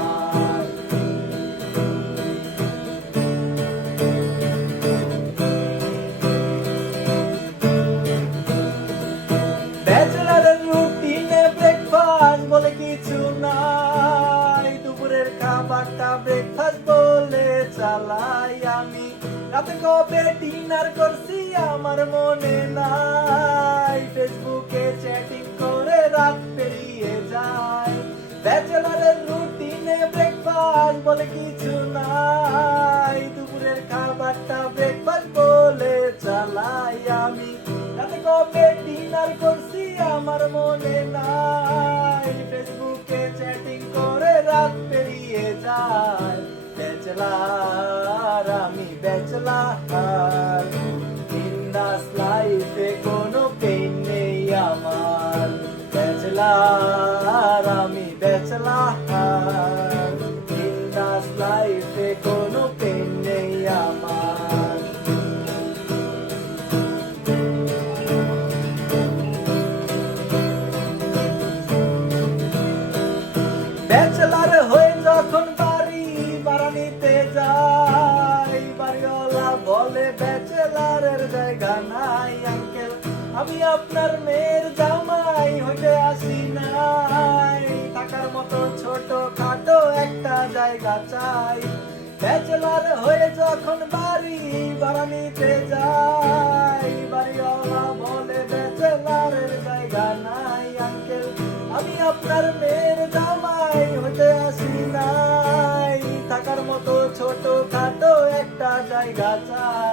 আমার। ব্যাচেলারের রুটিনে ব্রেকফাস্ট বলে কিছু নাই, দুপুরের খাবারটা ব্রেকফাস্ট বলে চালাই আমি। রাতে কবে ডিনার করছি আমার মনে নাই, ফেসবুকে চ্যাটিং করে রাত পেরিয়ে যায়। ব্যাচেলারের রুটিনে ব্রেকফাস্ট বলে কিছু নাই, দুপুরের খাবারটা ব্রেকফাস্ট বলে চালাই আমি। রাতে কবে ডিনার করছি আমার মনে নাই, ফেসবুকে চ্যাটিং করে রাত পেরিয়ে যায়। ব্যাচেলার আমি ব্যাচেলার, বিন্দাস লাইফে কোনো পেইন নেই আমার। ব্যাচেলার আমি ব্যাচেলার, বিন্দাস লাইফে কোনো পেইন নেই আমার। ব্যাচেলার হয়ে যখন বাড়ি ভাড়া নিতে যাই, বাড়িওয়ালা বলে ব্যাচেলারের জায়গা নাই। আঙ্কেল আমি আপনার মেয়ের জামাই হইতে আসি নাই, থাকার মতো ছোট খাটো একটা জায়গা চাই। ব্যাচেলার হয়ে যখন বাড়ি ভাড়া নিতে যাই, বাড়িওয়ালা বলে ব্যাচেলারের জায়গা নাই। আঙ্কেল আমি আপনার মেয়ের জামাই হইতে আসি নাই, থাকার মতো ছোট খাটো একটা জায়গা চাই।